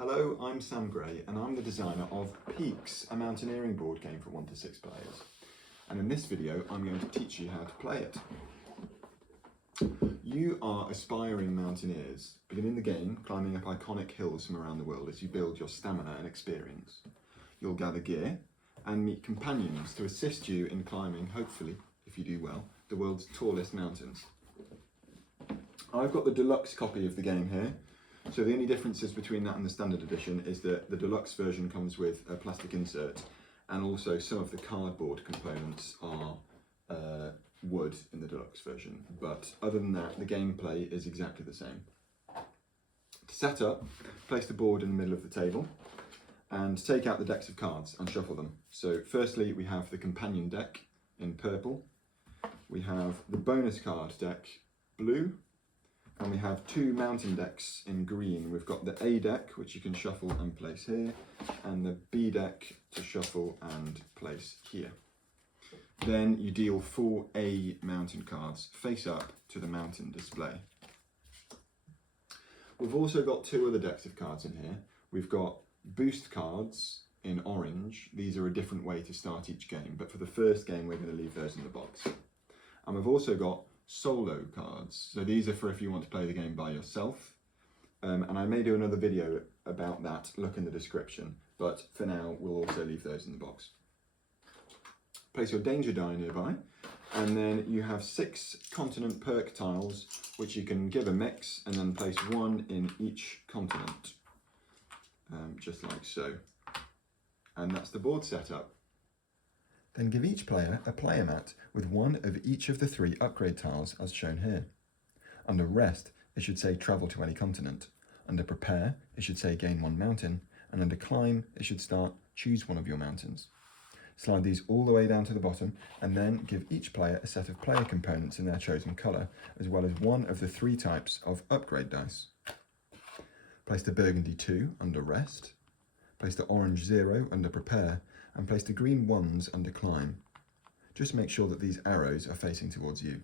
Hello, I'm Sam Gray and I'm the designer of Peaks, a mountaineering board game for 1 to 6 players. And in this video I'm going to teach you how to play it. You are aspiring mountaineers, beginning the game climbing up iconic hills from around the world as you build your stamina and experience. You'll gather gear and meet companions to assist you in climbing, hopefully, if you do well, the world's tallest mountains. I've got the deluxe copy of the game here. So the only differences between that and the standard edition is that the deluxe version comes with a plastic insert, and also some of the cardboard components are wood in the deluxe version. But other than that, the gameplay is exactly the same. To set up, place the board in the middle of the table and take out the decks of cards and shuffle them. So firstly, we have the companion deck in purple. We have the bonus card deck blue. And we have 2 mountain decks in green. We've got the A deck, which you can shuffle and place here, and the B deck to shuffle and place here. Then you deal 4 A mountain cards face up to the mountain display. We've also got 2 other decks of cards in here. We've got boost cards in orange. These are a different way to start each game, but for the first game we're going to leave those in the box. And we've also got solo cards. So these are for if you want to play the game by yourself. And I may do another video about that, look in the description, but for now we'll also leave those in the box. Place your danger die nearby, and then you have 6 continent perk tiles which you can give a mix and then place 1 in each continent, just like so. And that's the board setup. Then give each player a player mat with 1 of each of the 3 upgrade tiles as shown here. Under Rest, it should say Travel to any continent. Under Prepare, it should say Gain 1 mountain. And under Climb, it should start Choose 1 of your mountains. Slide these all the way down to the bottom and then give each player a set of player components in their chosen colour, as well as 1 of the 3 types of upgrade dice. Place the Burgundy 2 under Rest. Place the Orange 0 under Prepare, and place the green 1s under Climb. Just make sure that these arrows are facing towards you.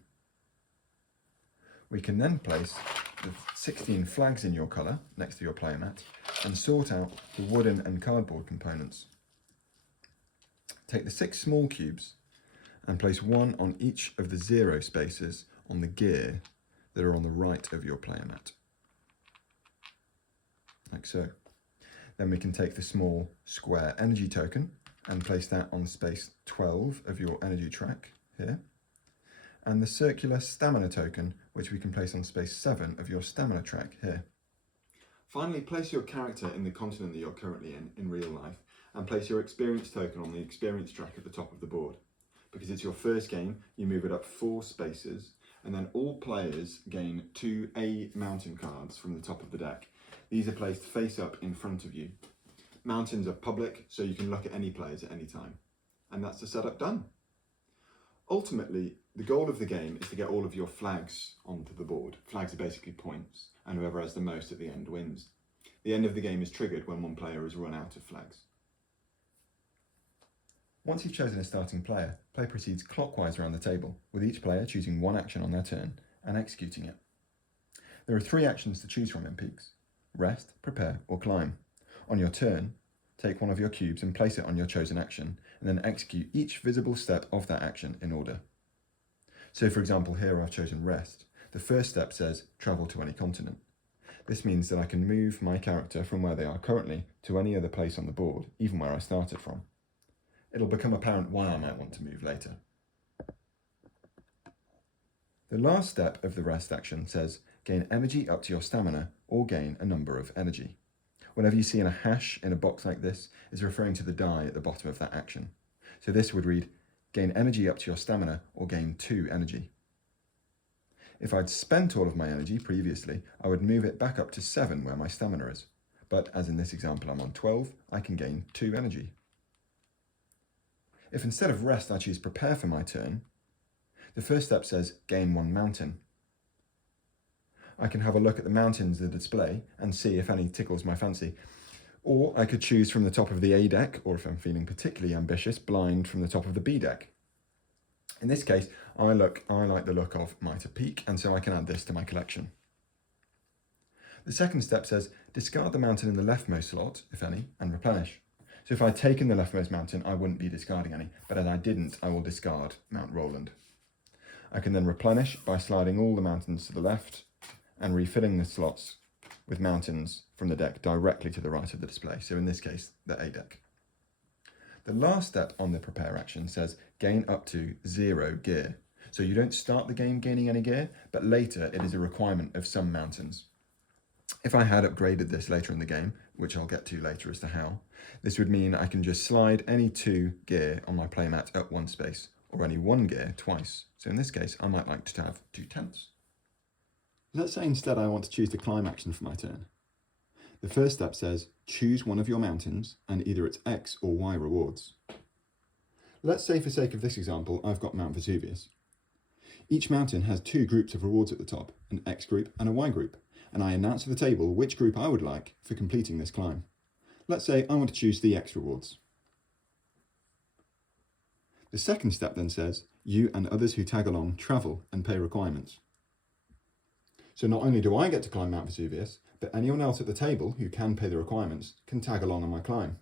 We can then place the 16 flags in your colour next to your player mat and sort out the wooden and cardboard components. Take the 6 small cubes and place 1 on each of the 0 spaces on the gear that are on the right of your player mat, like so. Then we can take the small square energy token and place that on space 12 of your energy track here, and the circular stamina token, which we can place on space 7 of your stamina track here. Finally, place your character in the continent that you're currently in real life, and place your experience token on the experience track at the top of the board. Because it's your first game, you move it up 4 spaces, and then all players gain 2 A mountain cards from the top of the deck. These are placed face up in front of you. Mountains are public, so you can look at any players at any time. And that's the setup done. Ultimately, the goal of the game is to get all of your flags onto the board. Flags are basically points, and whoever has the most at the end wins. The end of the game is triggered when 1 player has run out of flags. Once you've chosen a starting player, play proceeds clockwise around the table, with each player choosing 1 action on their turn and executing it. There are 3 actions to choose from in Peaks: Rest, Prepare, or Climb. On your turn, take 1 of your cubes and place it on your chosen action, and then execute each visible step of that action in order. So for example, here I've chosen Rest. The first step says Travel to any continent. This means that I can move my character from where they are currently to any other place on the board, even where I started from. It'll become apparent why I might want to move later. The last step of the Rest action says gain energy up to your stamina or gain a number of energy. Whenever you see a hash in a box like this, it's referring to the die at the bottom of that action. So this would read, gain energy up to your stamina or gain 2 energy. If I'd spent all of my energy previously, I would move it back up to 7 where my stamina is. But as in this example I'm on 12, I can gain 2 energy. If instead of Rest I choose Prepare for my turn, the first step says gain 1 mountain. I can have a look at the mountains in the display and see if any tickles my fancy. Or I could choose from the top of the A deck, or if I'm feeling particularly ambitious, blind from the top of the B deck. In this case, I like the look of Mitre Peak, and so I can add this to my collection. The second step says discard the mountain in the leftmost slot, if any, and replenish. So if I'd taken the leftmost mountain, I wouldn't be discarding any, but as I didn't, I will discard Mount Roland. I can then replenish by sliding all the mountains to the left and refilling the slots with mountains from the deck directly to the right of the display, so in this case, the A deck. The last step on the prepare action says gain up to 0 gear. So you don't start the game gaining any gear, but later it is a requirement of some mountains. If I had upgraded this later in the game, which I'll get to later as to how, this would mean I can just slide any 2 gear on my playmat up 1 space, or any 1 gear twice. So in this case, I might like to have 2 tenths. Let's say instead I want to choose the climb action for my turn. The first step says choose one of your mountains and either its X or Y rewards. Let's say for sake of this example, I've got Mount Vesuvius. Each mountain has 2 groups of rewards at the top, an X group and a Y group, and I announce to the table which group I would like for completing this climb. Let's say I want to choose the X rewards. The second step then says, you and others who tag along travel and pay requirements. So not only do I get to climb Mount Vesuvius, but anyone else at the table who can pay the requirements can tag along on my climb.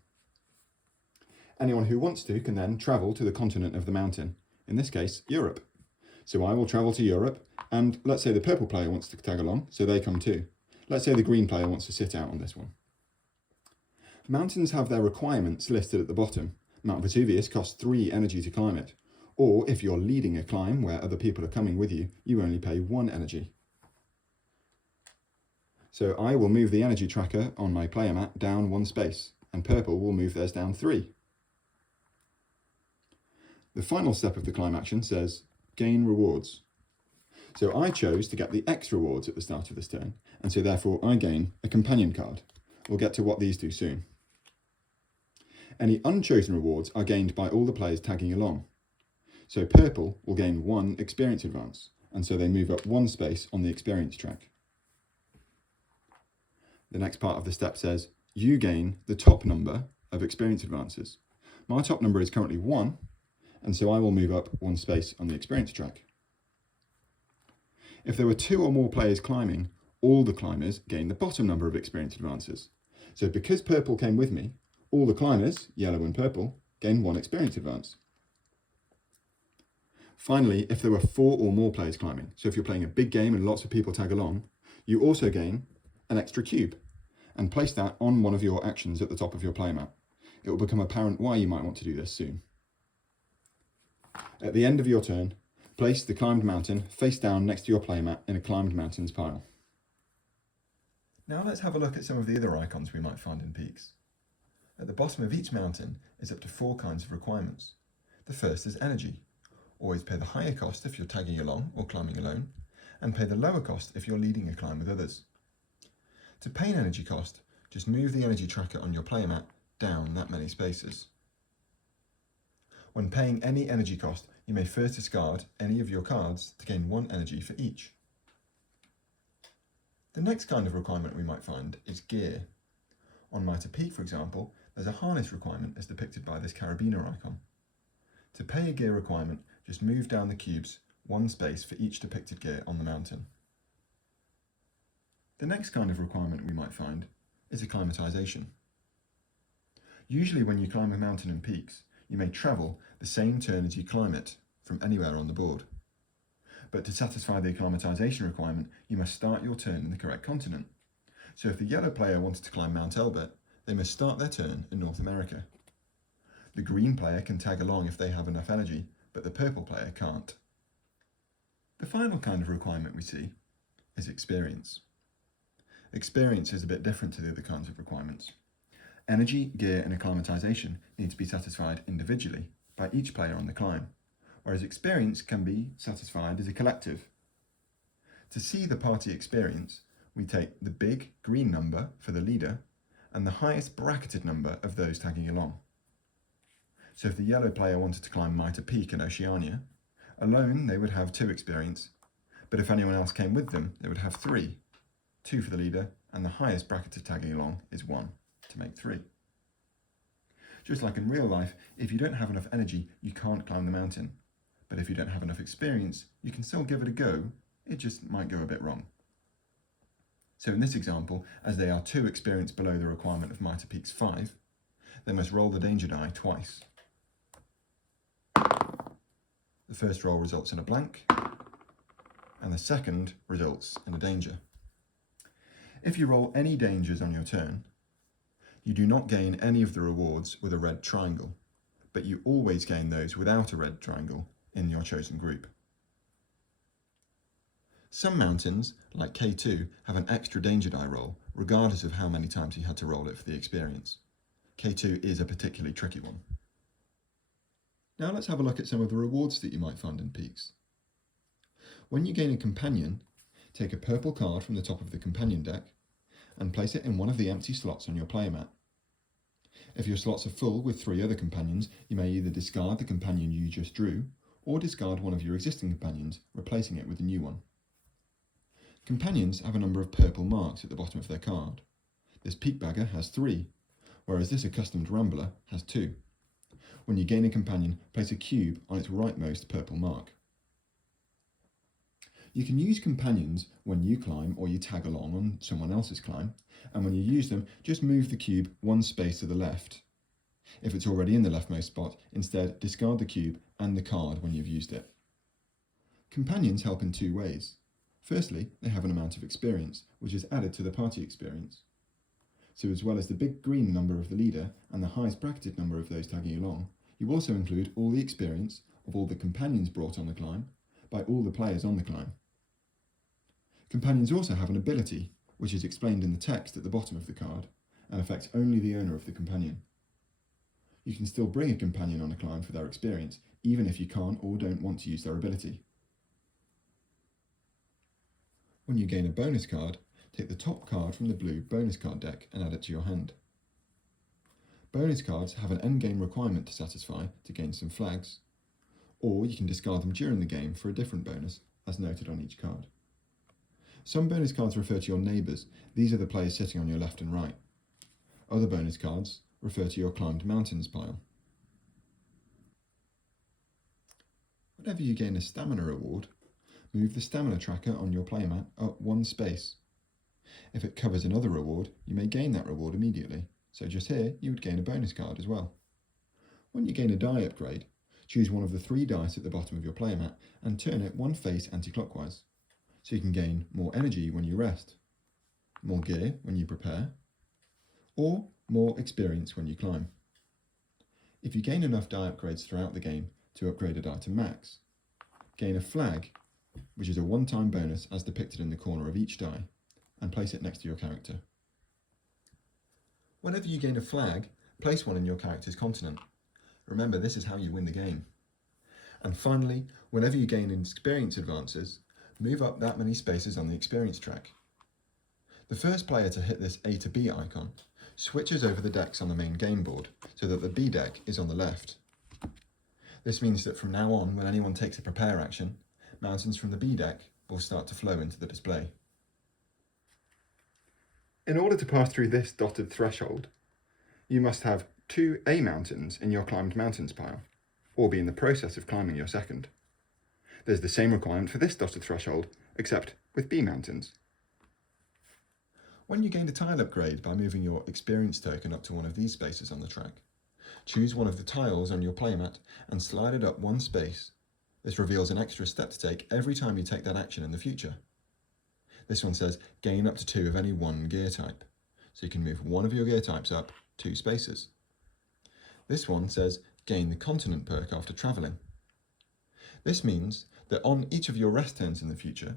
Anyone who wants to can then travel to the continent of the mountain, in this case, Europe. So I will travel to Europe, and let's say the purple player wants to tag along, so they come too. Let's say the green player wants to sit out on this one. Mountains have their requirements listed at the bottom. Mount Vesuvius costs 3 energy to climb it. Or if you're leading a climb where other people are coming with you, you only pay 1 energy. So I will move the energy tracker on my player mat down 1 space, and purple will move theirs down 3. The final step of the climb action says, gain rewards. So I chose to get the X rewards at the start of this turn, and so therefore I gain a companion card. We'll get to what these do soon. Any unchosen rewards are gained by all the players tagging along. So purple will gain 1 experience advance, and so they move up 1 space on the experience track. The next part of the step says, you gain the top number of experience advances. My top number is currently 1, and so I will move up 1 space on the experience track. If there were 2 or more players climbing, all the climbers gain the bottom number of experience advances. So because purple came with me, all the climbers, yellow and purple, gain 1 experience advance. Finally, if there were 4 or more players climbing, so if you're playing a big game and lots of people tag along, you also gain an extra cube, and place that on one of your actions at the top of your playmat. It will become apparent why you might want to do this soon. At the end of your turn, place the climbed mountain face down next to your playmat in a climbed mountains pile. Now let's have a look at some of the other icons we might find in peaks. At the bottom of each mountain is up to 4 kinds of requirements. The first is energy. Always pay the higher cost if you're tagging along or climbing alone, and pay the lower cost if you're leading a climb with others. To pay an energy cost, just move the energy tracker on your playmat down that many spaces. When paying any energy cost, you may first discard any of your cards to gain 1 energy for each. The next kind of requirement we might find is gear. On Mitre Peak, for example, there's a harness requirement as depicted by this carabiner icon. To pay a gear requirement, just move down the cubes 1 space for each depicted gear on the mountain. The next kind of requirement we might find is acclimatization. Usually when you climb a mountain in peaks, you may travel the same turn as you climb it from anywhere on the board. But to satisfy the acclimatization requirement, you must start your turn in the correct continent. So if the yellow player wanted to climb Mount Elbert, they must start their turn in North America. The green player can tag along if they have enough energy, but the purple player can't. The final kind of requirement we see is experience. Experience is a bit different to the other kinds of requirements. Energy, gear and acclimatization need to be satisfied individually by each player on the climb, whereas experience can be satisfied as a collective. To see the party experience, we take the big green number for the leader and the highest bracketed number of those tagging along. So if the yellow player wanted to climb Mitre Peak in Oceania, alone they would have 2 experience, but if anyone else came with them, they would have 3. 2 for the leader, and the highest bracketed tagging along is 1 to make 3. Just like in real life, if you don't have enough energy, you can't climb the mountain. But if you don't have enough experience, you can still give it a go, it just might go a bit wrong. So in this example, as they are 2 experience below the requirement of Mitre Peaks 5, they must roll the danger die twice. The first roll results in a blank, and the second results in a danger. If you roll any dangers on your turn, you do not gain any of the rewards with a red triangle, but you always gain those without a red triangle in your chosen group. Some mountains, like K2, have an extra danger die roll, regardless of how many times you had to roll it for the experience. K2 is a particularly tricky one. Now let's have a look at some of the rewards that you might find in Peaks. When you gain a companion, take a purple card from the top of the companion deck and place it in one of the empty slots on your player mat. If your slots are full with 3 other companions, you may either discard the companion you just drew, or discard one of your existing companions, replacing it with a new one. Companions have a number of purple marks at the bottom of their card. This peak bagger has 3, whereas this accustomed rambler has 2. When you gain a companion, place a cube on its rightmost purple mark. You can use companions when you climb or you tag along on someone else's climb, and when you use them, just move the cube 1 space to the left. If it's already in the leftmost spot, instead discard the cube and the card when you've used it. Companions help in 2 ways. Firstly, they have an amount of experience, which is added to the party experience. So as well as the big green number of the leader and the highest bracketed number of those tagging along, you also include all the experience of all the companions brought on the climb by all the players on the climb. Companions also have an ability, which is explained in the text at the bottom of the card, and affects only the owner of the companion. You can still bring a companion on a climb for their experience, even if you can't or don't want to use their ability. When you gain a bonus card, take the top card from the blue bonus card deck and add it to your hand. Bonus cards have an endgame requirement to satisfy to gain some flags, or you can discard them during the game for a different bonus, as noted on each card. Some bonus cards refer to your neighbours. These are the players sitting on your left and right. Other bonus cards refer to your climbed mountains pile. Whenever you gain a stamina reward, move the stamina tracker on your playmat up 1 space. If it covers another reward, you may gain that reward immediately, so just here you would gain a bonus card as well. When you gain a die upgrade, choose one of the 3 dice at the bottom of your playmat and turn it 1 face anti-clockwise, so you can gain more energy when you rest, more gear when you prepare, or more experience when you climb. If you gain enough die upgrades throughout the game to upgrade a die to max, gain a flag, which is a one-time bonus as depicted in the corner of each die, and place it next to your character. Whenever you gain a flag, place one in your character's continent. Remember, this is how you win the game. And finally, whenever you gain experience advances, move up that many spaces on the experience track. The first player to hit this A to B icon switches over the decks on the main game board so that the B deck is on the left. This means that from now on, when anyone takes a prepare action, mountains from the B deck will start to flow into the display. In order to pass through this dotted threshold, you must have 2 A mountains in your climbed mountains pile, or be in the process of climbing your second. There's the same requirement for this dotted threshold, except with B mountains. When you gain a tile upgrade by moving your experience token up to one of these spaces on the track, choose one of the tiles on your playmat and slide it up 1 space. This reveals an extra step to take every time you take that action in the future. This one says gain up to 2 of any one gear type, so you can move one of your gear types up 2 spaces. This one says gain the continent perk after travelling. This means that on each of your rest turns in the future,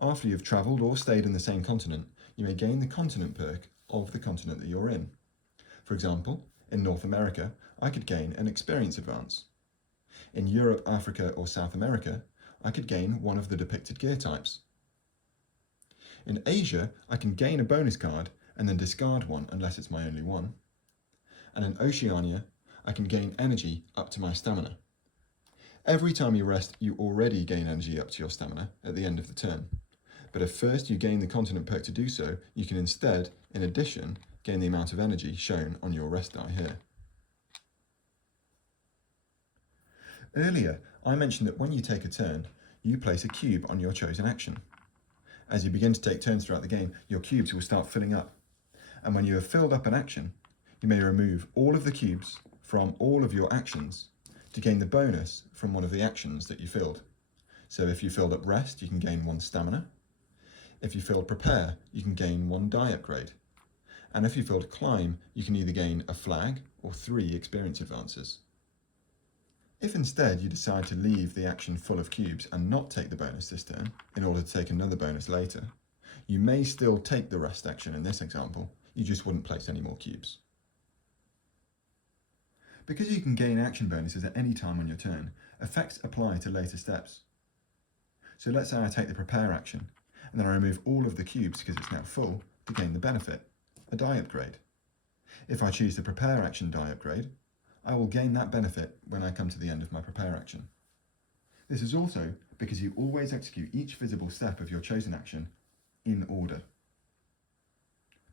after you've travelled or stayed in the same continent, you may gain the continent perk of the continent that you're in. For example, in North America, I could gain an experience advance. In Europe, Africa, or South America, I could gain one of the depicted gear types. In Asia, I can gain a bonus card and then discard one unless it's my only one. And in Oceania, I can gain energy up to my stamina. Every time you rest, you already gain energy up to your stamina at the end of the turn. But if first you gain the continent perk to do so, you can instead, in addition, gain the amount of energy shown on your rest die here. Earlier, I mentioned that when you take a turn, you place a cube on your chosen action. As you begin to take turns throughout the game, your cubes will start filling up. And when you have filled up an action, you may remove all of the cubes from all of your actions to gain the bonus from one of the actions that you filled. So if you filled up rest, you can gain 1 stamina. If you filled prepare, you can gain 1 die upgrade. And if you filled climb, you can either gain a flag or 3 experience advances. If instead you decide to leave the action full of cubes and not take the bonus this turn, in order to take another bonus later, you may still take the rest action in this example, you just wouldn't place any more cubes. Because you can gain action bonuses at any time on your turn, effects apply to later steps. So let's say I take the prepare action, and then I remove all of the cubes because it's now full to gain the benefit, a die upgrade. If I choose the prepare action die upgrade, I will gain that benefit when I come to the end of my prepare action. This is also because you always execute each visible step of your chosen action in order.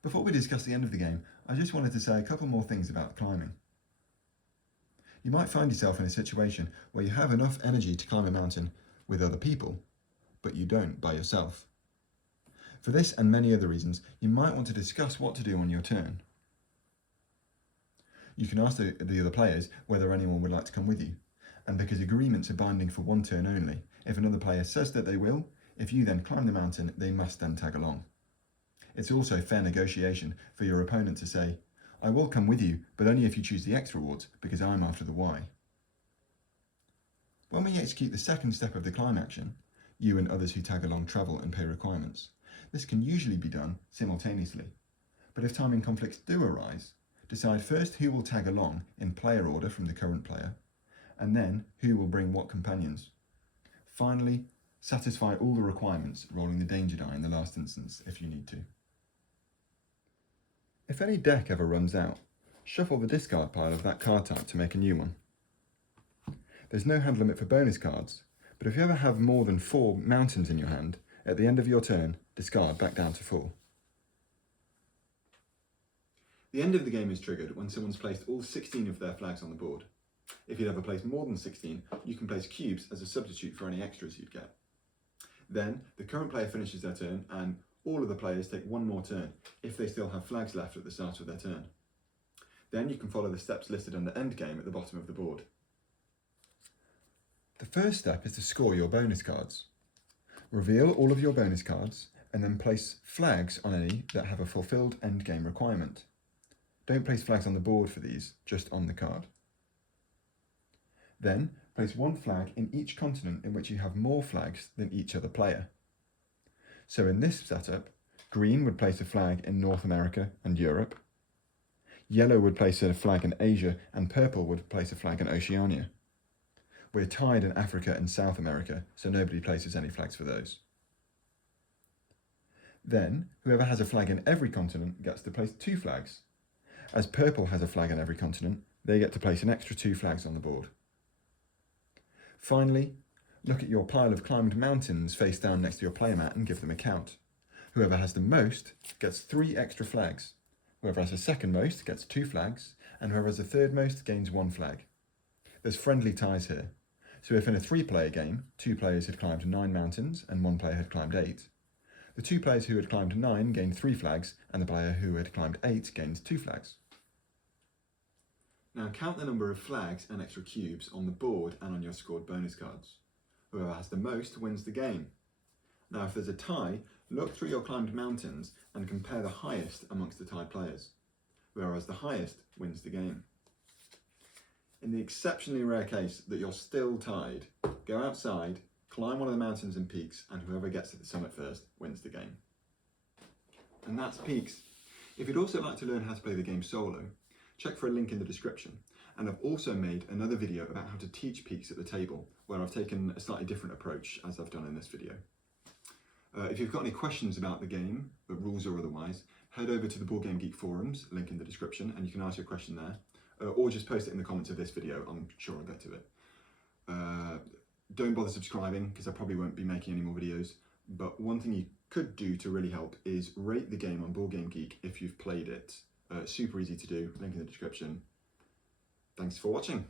Before we discuss the end of the game, I just wanted to say a couple more things about climbing. You might find yourself in a situation where you have enough energy to climb a mountain with other people, but you don't by yourself. For this and many other reasons, you might want to discuss what to do on your turn. You can ask the other players whether anyone would like to come with you, and because agreements are binding for 1 turn only, if another player says that they will, if you then climb the mountain, they must then tag along. It's also fair negotiation for your opponent to say, I will come with you, but only if you choose the X rewards, because I'm after the Y. When we execute the second step of the climb action, you and others who tag along travel and pay requirements. This can usually be done simultaneously, but if timing conflicts do arise, decide first who will tag along in player order from the current player, and then who will bring what companions. Finally, satisfy all the requirements, rolling the danger die in the last instance if you need to. If any deck ever runs out, shuffle the discard pile of that card type to make a new one. There's no hand limit for bonus cards, but if you ever have more than 4 mountains in your hand, at the end of your turn, discard back down to full. The end of the game is triggered when someone's placed all 16 of their flags on the board. If you'd ever place more than 16, you can place cubes as a substitute for any extras you'd get. Then, the current player finishes their turn and all of the players take 1 more turn if they still have flags left at the start of their turn. Then you can follow the steps listed under Endgame at the bottom of the board. The first step is to score your bonus cards. Reveal all of your bonus cards and then place flags on any that have a fulfilled endgame requirement. Don't place flags on the board for these, just on the card. Then place 1 flag in each continent in which you have more flags than each other player. So in this setup, green would place a flag in North America and Europe, yellow would place a flag in Asia, and purple would place a flag in Oceania. We're tied in Africa and South America, so nobody places any flags for those. Then, whoever has a flag in every continent gets to place 2 flags. As purple has a flag in every continent, they get to place an extra 2 flags on the board. Finally, look at your pile of climbed mountains face down next to your player mat and give them a count. Whoever has the most gets 3 extra flags. Whoever has the second most gets 2 flags, and whoever has the third most gains 1 flag. There's friendly ties here. So if in a 3-player game, 2 players had climbed 9 mountains and 1 player had climbed 8, the 2 players who had climbed 9 gained 3 flags, and the player who had climbed 8 gained 2 flags. Now count the number of flags and extra cubes on the board and on your scored bonus cards. Whoever has the most wins the game. Now if there's a tie, look through your climbed mountains and compare the highest amongst the tied players. Whoever has the highest wins the game. In the exceptionally rare case that you're still tied, go outside, climb one of the mountains and peaks, and whoever gets to the summit first wins the game. And that's Peaks. If you'd also like to learn how to play the game solo, check for a link in the description. And I've also made another video about how to teach Peaks at the table, where I've taken a slightly different approach as I've done in this video. If you've got any questions about the game, the rules or otherwise, head over to the Board Game Geek forums, link in the description, and you can ask your question there. Or just post it in the comments of this video, I'm sure I'll get to it. Don't bother subscribing, because I probably won't be making any more videos, but one thing you could do to really help is rate the game on Board Game Geek if you've played it. Super easy to do, link in the description. Thanks for watching.